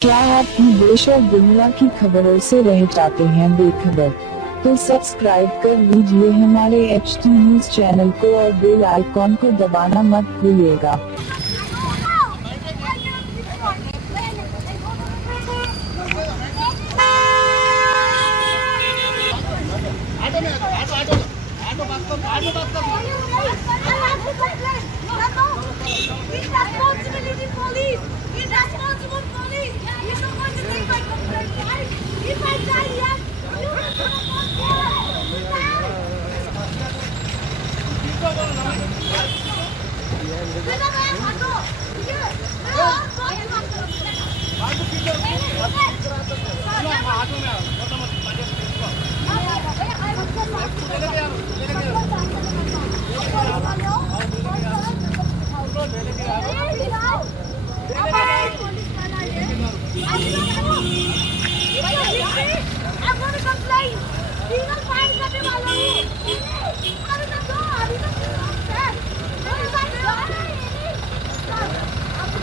क्या आप देश और दुनिया की खबरों से रह जाते हैं बेखबर? तो सब्सक्राइब कर लीजिए हमारे HT न्यूज चैनल को और बेल आइकॉन को दबाना मत भूलिएगा।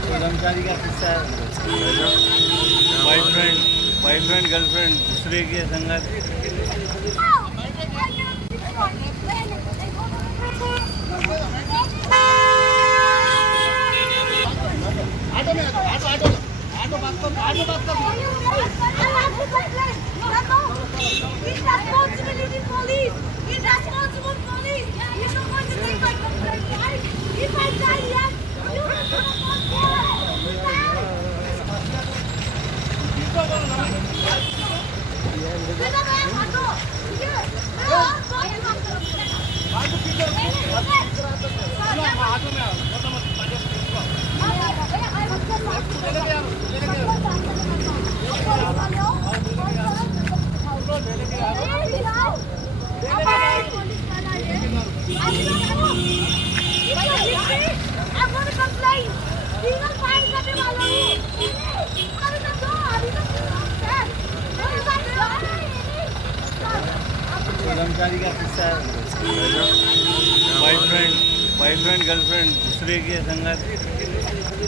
कर्मचारी का किस्सा है। बॉयफ्रेंड गर्लफ्रेंड दूसरे के संगत। कर्मचारी का किस्सा है। बॉयफ्रेंड गर्लफ्रेंड दूसरे के संगत।